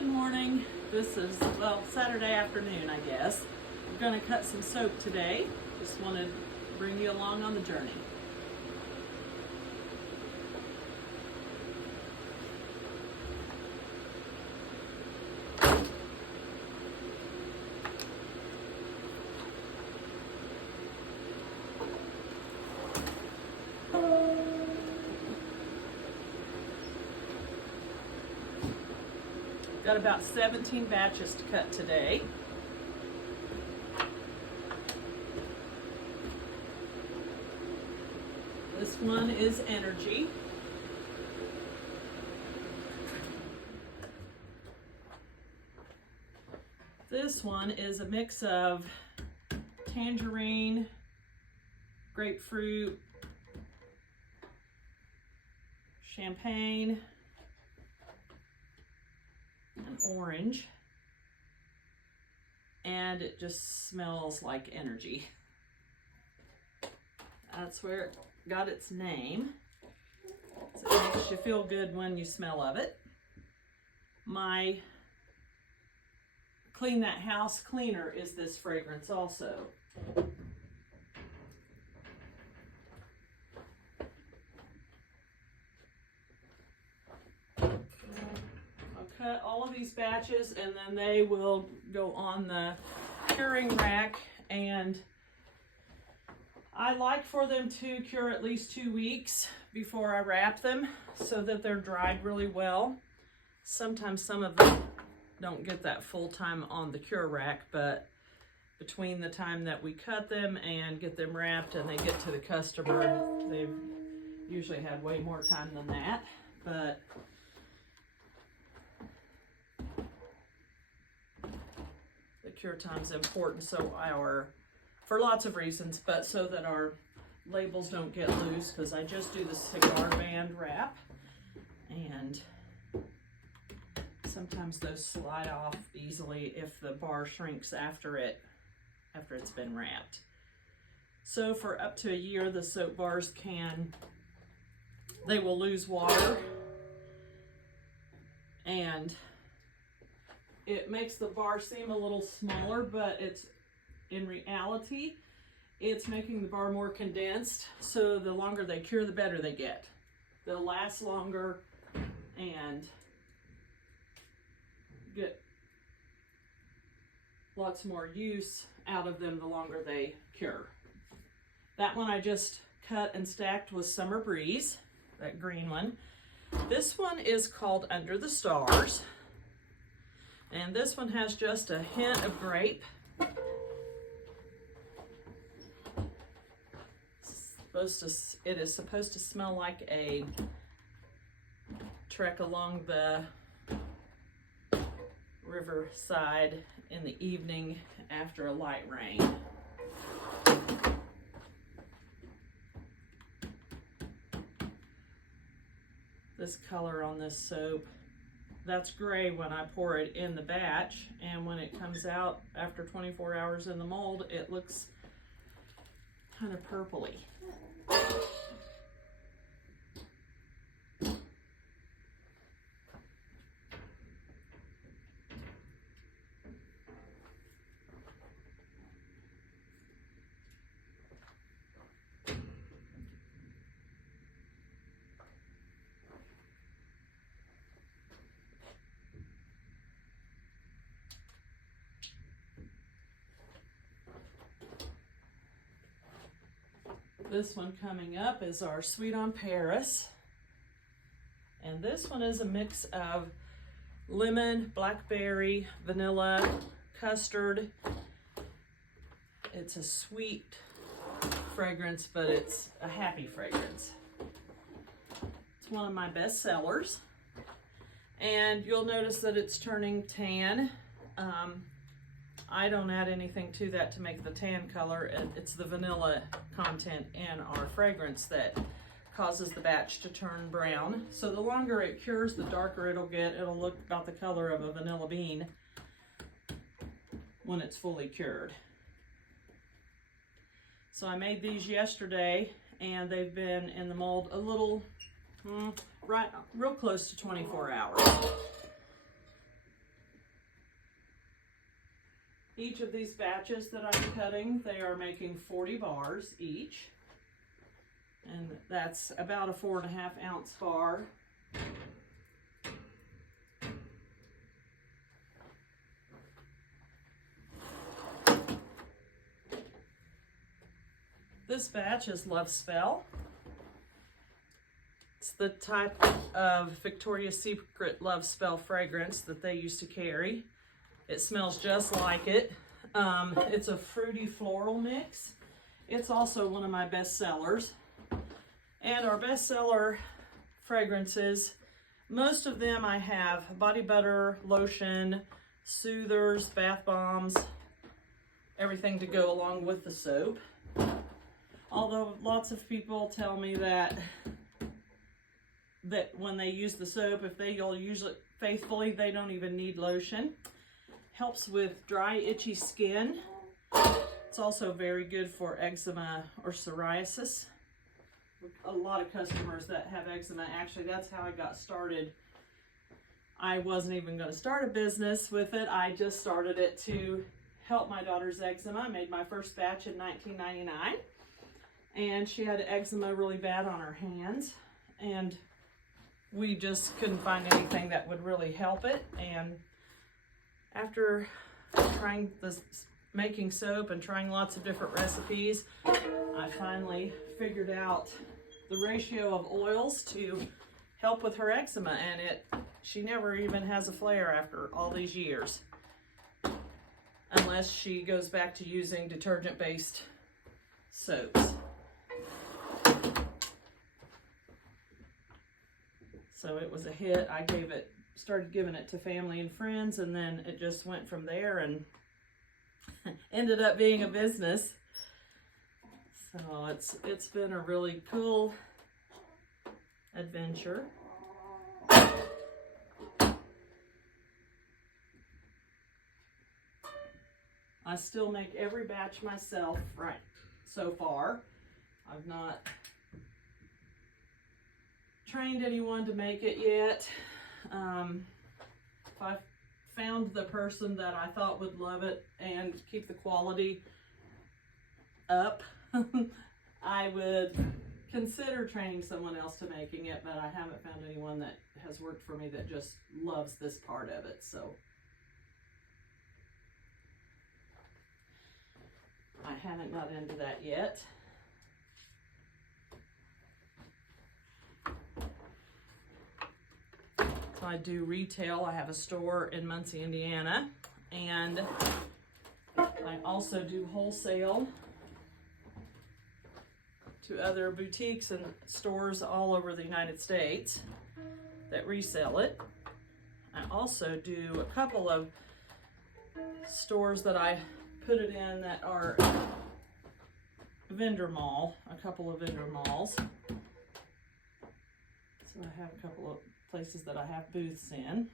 Good morning. This is, well, Saturday afternoon, I guess. We're going to cut some soap today. Just wanted to bring you along on the journey. Got about 17 batches to cut today. This one is Energy. This one is a mix of tangerine, grapefruit, champagne, and orange, and it just smells like energy. That's where it got its name. So it makes you feel good when you smell of it. My Clean That House cleaner is this fragrance also. Cut all of these batches and then they will go on the curing rack, and I like for them to cure at least 2 weeks before I wrap them so that they're dried really well. Sometimes some of them don't get that full time on the cure rack, but between the time that we cut them and get them wrapped and they get to the customer, they've usually had way more time than that. But cure time is important, so for lots of reasons, but so that our labels don't get loose, because I just do the cigar band wrap, and sometimes those slide off easily if the bar shrinks after it's been wrapped. So for up to a year, the soap bars they will lose water, and it makes the bar seem a little smaller, but in reality, it's making the bar more condensed. So the longer they cure, the better they get. They'll last longer and get lots more use out of them the longer they cure. That one I just cut and stacked was Summer Breeze, that green one. This one is called Under the Stars. And this one has just a hint of grape. It is supposed to smell like a trek along the riverside in the evening after a light rain. This color on this soap, that's gray when I pour it in the batch, and when it comes out after 24 hours in the mold, it looks kind of purpley. This one coming up is our Sweet on Paris. And this one is a mix of lemon, blackberry, vanilla, custard. It's a sweet fragrance, but it's a happy fragrance. It's one of my best sellers. And you'll notice that it's turning tan. I don't add anything to that to make the tan color. It's the vanilla content in our fragrance that causes the batch to turn brown. So the longer it cures, the darker it'll get. It'll look about the color of a vanilla bean when it's fully cured. So I made these yesterday, and they've been in the mold a little, real close to 24 hours. Each of these batches that I'm cutting, they are making 40 bars each. And that's about a 4.5 ounce bar. This batch is Love Spell. It's the type of Victoria's Secret Love Spell fragrance that they used to carry. It smells just like it. It's a fruity floral mix. It's also one of my best sellers. And our bestseller fragrances, most of them I have body butter, lotion, soothers, bath bombs, everything to go along with the soap. Although lots of people tell me that when they use the soap, if they'll use it faithfully, they don't even need lotion. Helps with dry, itchy skin. It's also very good for eczema or psoriasis. A lot of customers that have eczema, actually that's how I got started. I wasn't even going to start a business with it. I just started it to help my daughter's eczema. I made my first batch in 1999, and she had eczema really bad on her hands, and we just couldn't find anything that would really help it. And after trying making soap and trying lots of different recipes, I finally figured out the ratio of oils to help with her eczema, and she never even has a flare after all these years, unless she goes back to using detergent-based soaps. So it was a hit. I started giving it to family and friends, and then it just went from there and ended up being a business. So it's been a really cool adventure. I still make every batch myself right so far. I've not trained anyone to make it yet. If I found the person that I thought would love it and keep the quality up, I would consider training someone else to making it, but I haven't found anyone that has worked for me that just loves this part of it. So I haven't got into that yet. So I do retail. I have a store in Muncie, Indiana, and I also do wholesale to other boutiques and stores all over the United States that resell it. I also do a couple of stores that I put it in that are a couple of vendor malls. So I have a couple of places that I have booths in.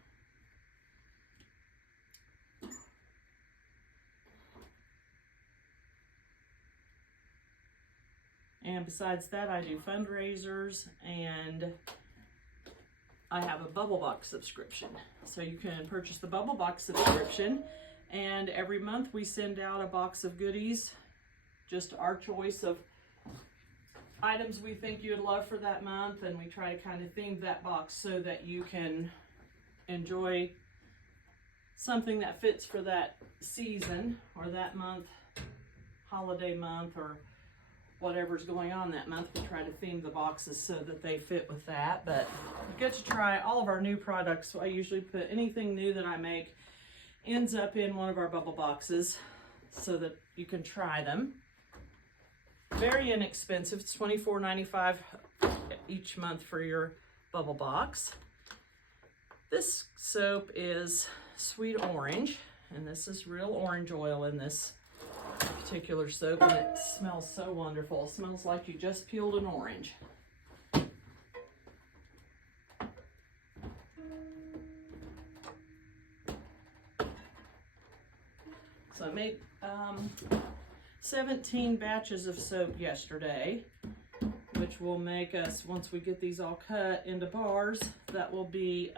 And besides that, I do fundraisers, and I have a Bubble Box subscription. So you can purchase the Bubble Box subscription, and every month we send out a box of goodies, just our choice of items we think you'd love for that month, and we try to kind of theme that box so that you can enjoy something that fits for that season or that month, holiday month, or whatever's going on that month. We try to theme the boxes so that they fit with that. But you get to try all of our new products. So I usually put anything new that I make ends up in one of our bubble boxes so that you can try them. Very inexpensive. It's $24.95 each month for your bubble box. This soap is sweet orange, and this is real orange oil in this particular soap, and it smells so wonderful. It smells like you just peeled an orange. So I made 17 batches of soap yesterday, which will make us, once we get these all cut into bars, that will be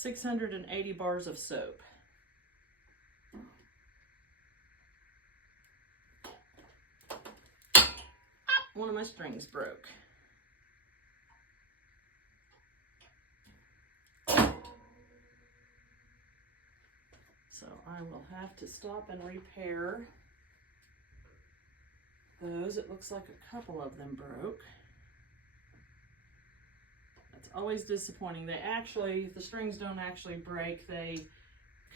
680 bars of soap. One of my strings broke. So I will have to stop and repair those. It looks like a couple of them broke. That's always disappointing. They actually, if the strings don't actually break, they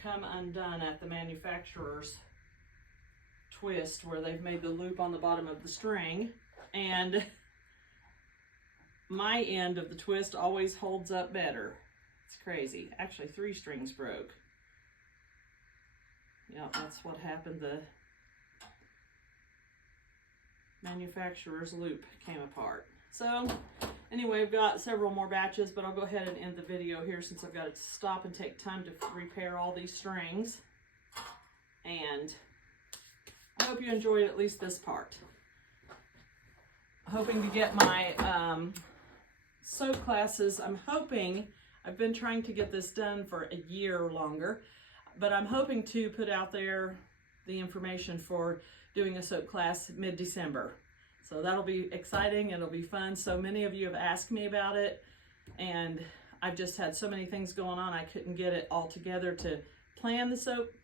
come undone at the manufacturer's twist where they've made the loop on the bottom of the string, and my end of the twist always holds up better. It's crazy. Actually, 3 strings broke. Yeah, that's what happened. The manufacturer's loop came apart. So anyway, I've got several more batches, but I'll go ahead and end the video here since I've got to stop and take time to repair all these strings. And I hope you enjoyed at least this part. Hoping to get my sew classes. I've been trying to get this done for a year or longer, but I'm hoping to put out there the information for doing a soap class mid-December. So that'll be exciting and it'll be fun. So many of you have asked me about it, and I've just had so many things going on. I couldn't get it all together to plan the soap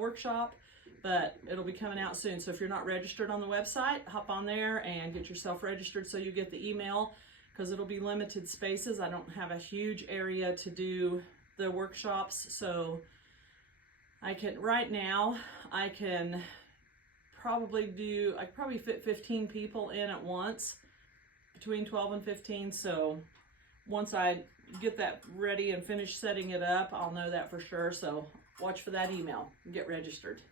workshop, but it'll be coming out soon. So if you're not registered on the website, hop on there and get yourself registered so you get the email, because it'll be limited spaces. I don't have a huge area to do the workshops, so I can, right now, I can probably fit 15 people in at once, between 12 and 15. So once I get that ready and finish setting it up, I'll know that for sure. So watch for that email and get registered.